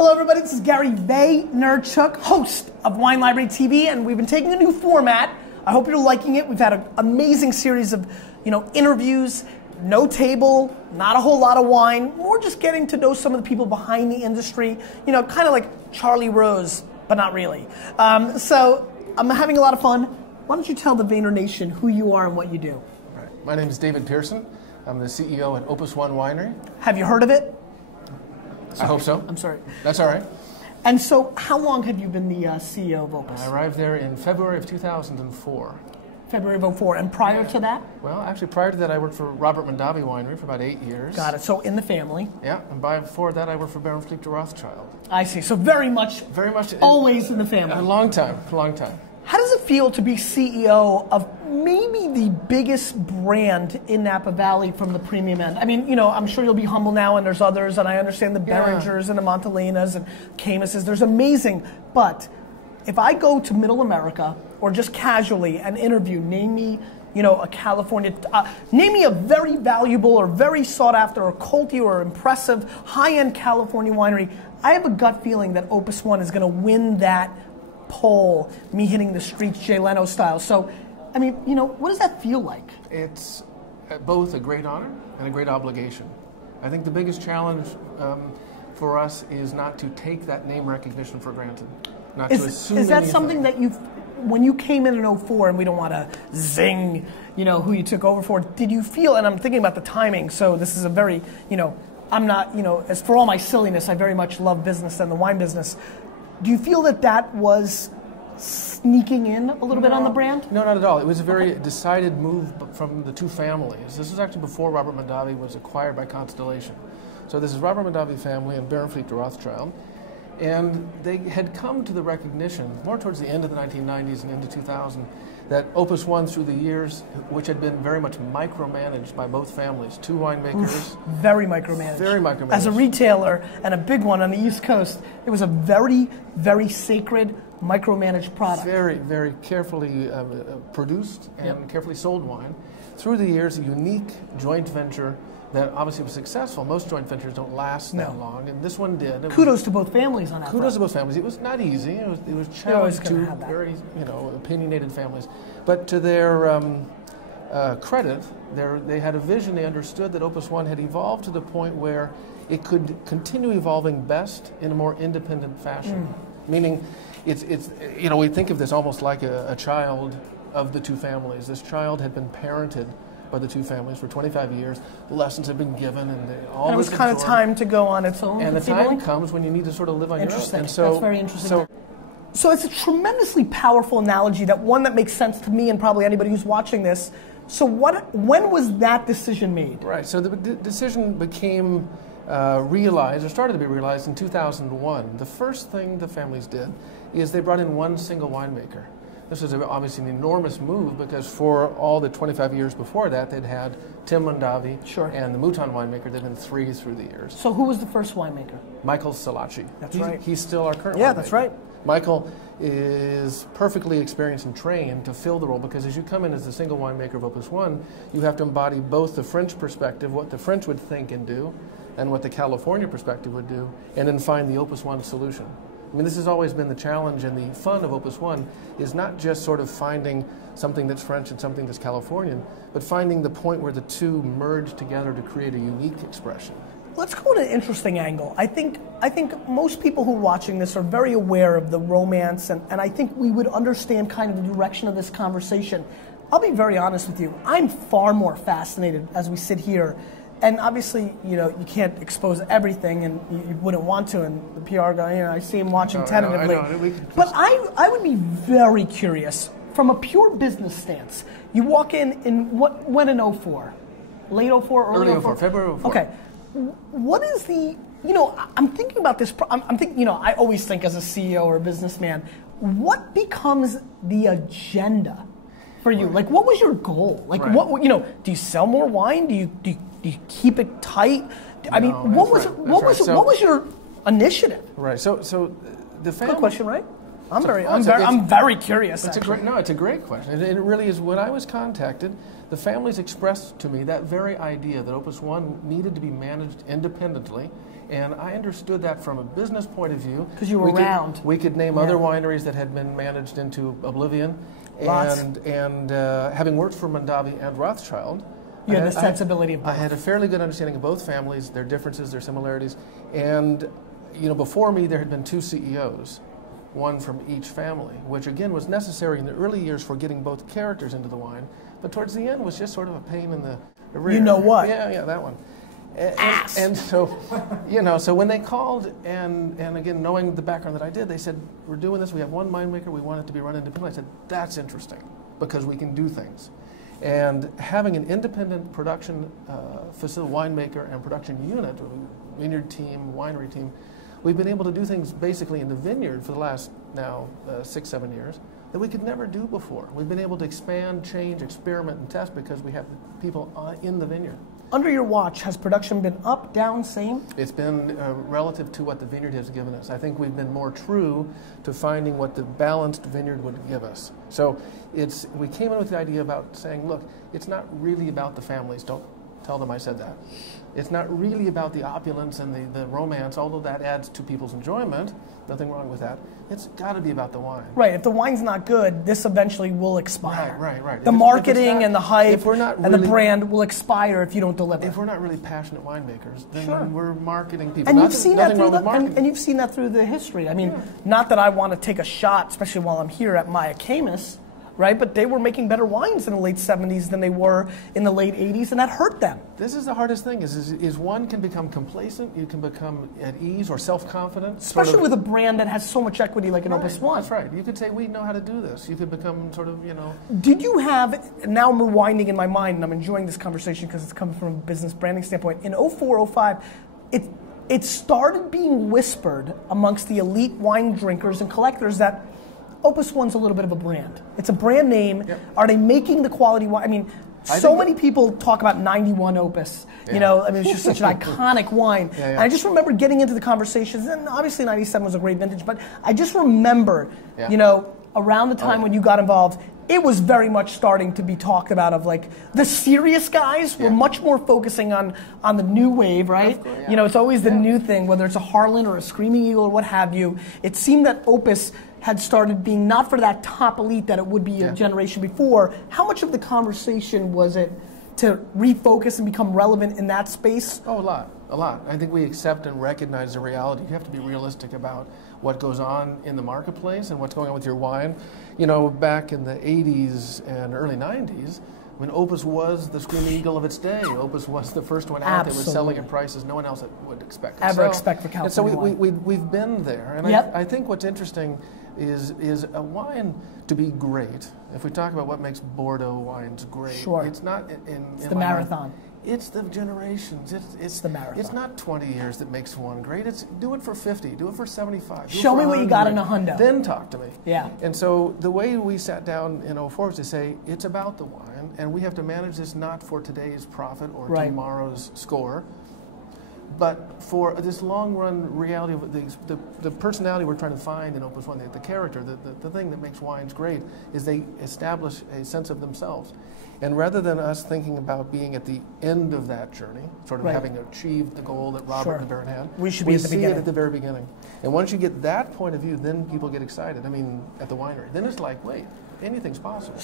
Hello everybody, this is Gary Vaynerchuk, host of Wine Library TV, and we've been taking a new format. I hope you're liking it. We've had an amazing series of, interviews, no table, not a whole lot of wine, more just getting to know some of the people behind the industry, kind of like Charlie Rose, but not really. So I'm having a lot of fun. Why don't you tell the Vayner Nation who you are and what you do? Right. My name is David Pearson. I'm the CEO at Opus One Winery. Have you heard of it? I hope so. I'm sorry. That's all right. And so, how long have you been the CEO of Opus? I arrived there in February of 2004. February of 2004. And prior to that? Well, actually, prior to that, I worked for Robert Mondavi Winery for about 8 years. Got it. So, in the family. Yeah, and before that, I worked for Baron Philippe de Rothschild. I see. So, very much always in the family. A long time, a long time. How does it feel to be CEO of maybe the biggest brand in Napa Valley from the premium end? I mean, I'm sure you'll be humble now, and there's others, and I understand the Berringers and the Montalinas and Camases. There's amazing, but if I go to Middle America or just casually and interview, name me, a California, name me a very valuable or very sought after or culty or impressive high-end California winery, I have a gut feeling that Opus One is going to win that poll, me hitting the streets Jay Leno style. So, I mean, what does that feel like? It's both a great honor and a great obligation. I think the biggest challenge for us is not to take that name recognition for granted. Not to assume Is that anything. Something that when you came in 2004, and we don't want to zing, who you took over for, did you feel, and I'm thinking about the timing, so this is a very, I'm not, as for all my silliness, I very much love business and the wine business. Do you feel that was sneaking in a little bit on the brand? No, not at all. It was a very decided move from the two families. This was actually before Robert Mondavi was acquired by Constellation. So this is Robert Mondavi family and Baron Philippe de Rothschild. And they had come to the recognition, more towards the end of the 1990s and into 2000, that Opus One through the years, which had been very much micromanaged by both families, two winemakers. Very micromanaged. Very micromanaged. As a retailer and a big one on the East Coast, it was a very, very sacred, micromanaged product. Very, very carefully produced and carefully sold wine. Through the years, a unique joint venture that obviously was successful. Most joint ventures don't last that long, and this one did. Kudos to both families on that. Kudos to both families. It was not easy. It was challenged to very, opinionated families. But to their credit, they had a vision. They understood that Opus One had evolved to the point where it could continue evolving best in a more independent fashion. Meaning, it's we think of this almost like a child of the two families. This child had been parented by the two families for 25 years. The lessons had been given, and it was kind of time to go on its own. And the time comes when you need to sort of live on your own. And so, that's very interesting. So it's a tremendously powerful analogy, that makes sense to me and probably anybody who's watching this. So when was that decision made? Right. So the decision became realized, or started to be realized, in 2001. The first thing the families did is they brought in one single winemaker. This was obviously an enormous move because for all the 25 years before that, they'd had Tim Mondavi and the Mouton winemaker. They'd been three through the years. So who was the first winemaker? Michael Salacci. That's right. He's still our current winemaker. Yeah, that's right. Michael is perfectly experienced and trained to fill the role because as you come in as the single winemaker of Opus One, you have to embody both the French perspective, what the French would think and do, and what the California perspective would do, and then find the Opus One solution. I mean, this has always been the challenge, and the fun of Opus One is not just sort of finding something that's French and something that's Californian, but finding the point where the two merge together to create a unique expression. Let's go to an interesting angle. I think most people who are watching this are very aware of the romance, and I think we would understand kind of the direction of this conversation. I'll be very honest with you. I'm far more fascinated as we sit here. And obviously, you can't expose everything, and you wouldn't want to. And the PR guy, I see him watching tentatively. I know. But I would be very curious from a pure business stance. You walk in when in 2004? Late 2004, early 2004? February 2004. Okay. What is the, I'm thinking about this, I'm thinking, I always think as a CEO or a businessman, what becomes the agenda for you? Like, what was your goal? Like, what, do you sell more wine? Do you keep it tight? I mean, what was your initiative? Right. So the family. Good question, right? I'm very curious. It's a great question. It really is. When I was contacted, the families expressed to me that very idea that Opus One needed to be managed independently, and I understood that from a business point of view. Because you were around. We could name other wineries that had been managed into oblivion, and having worked for Mondavi and Rothschild, you had the sensibility of both. I had a fairly good understanding of both families, their differences, their similarities, and before me there had been 2 CEOs. One from each family, which again was necessary in the early years for getting both characters into the wine, but towards the end was just sort of a pain in the rear. You know what? Yeah, that one. And so, so when they called, and again, knowing the background that I did, they said, we're doing this, we have one winemaker, we want it to be run independently. I said, that's interesting, because we can do things. And having an independent production facility, winemaker and production unit, vineyard team, winery team, we've been able to do things basically in the vineyard for the last now 6-7 years that we could never do before. We've been able to expand, change, experiment, and test because we have people in the vineyard. Under your watch, has production been up, down, same? It's been relative to what the vineyard has given us. I think we've been more true to finding what the balanced vineyard would give us. So we came in with the idea about saying, look, it's not really about the families. Don't tell them I said that. It's not really about the opulence and the romance, although that adds to people's enjoyment. Nothing wrong with that. It's got to be about the wine. Right. If the wine's not good, this eventually will expire. Right. The marketing and the hype and the brand will expire if you don't deliver. If we're not really passionate winemakers, then we're marketing people. And you've seen that through and you've seen that through the history. I mean, not that I want to take a shot, especially while I'm here at Maya Camus, right? But they were making better wines in the late 70s than they were in the late 80s, and that hurt them. This is the hardest thing, is one can become complacent, you can become at ease or self-confident. Especially with a brand that has so much equity like an Opus One. That's right. You could say, we know how to do this. You could become sort of, Did you have, now I'm rewinding in my mind, and I'm enjoying this conversation because it's coming from a business branding standpoint. In 04, 05, it started being whispered amongst the elite wine drinkers and collectors that Opus One's a little bit of a brand. It's a brand name. Yep. Are they making the quality wine? I mean, so many people talk about 91 Opus. It's just such an iconic wine. And I just remember getting into the conversations, and obviously 97 was a great vintage, but I just remember, around the time when you got involved, it was very much starting to be talked about of like the serious guys were much more focusing on the new wave, right? It's always the new thing, whether it's a Harlan or a Screaming Eagle or what have you. It seemed that Opus had started being not for that top elite that it would be a generation before. How much of the conversation was it to refocus and become relevant in that space? Oh, a lot. I think we accept and recognize the reality. You have to be realistic about what goes on in the marketplace and what's going on with your wine. Back in the 80s and early 90s, when Opus was the Screaming Eagle of its day, Opus was the first one out that was selling at prices no one else would expect. Expect for California. And so we've been there. And I think what's interesting is a wine to be great. If we talk about what makes Bordeaux wines great, it's not it's the marathon. It's the generations. It's the marathon. It's not 20 years that makes one great. It's do it for 50. Do it for 75. Show me what you got in a hundo. Then talk to me. Yeah. And so the way we sat down in 04 was to say it's about the wine, and we have to manage this not for today's profit or tomorrow's score, but for this long-run reality of the personality we're trying to find in Opus One, the character, the thing that makes wines great is they establish a sense of themselves. And rather than us thinking about being at the end of that journey, sort of having achieved the goal that Robert and the Baron had, we see it at the very beginning. And once you get that point of view, then people get excited. I mean, at the winery. Then it's like, wait, anything's possible.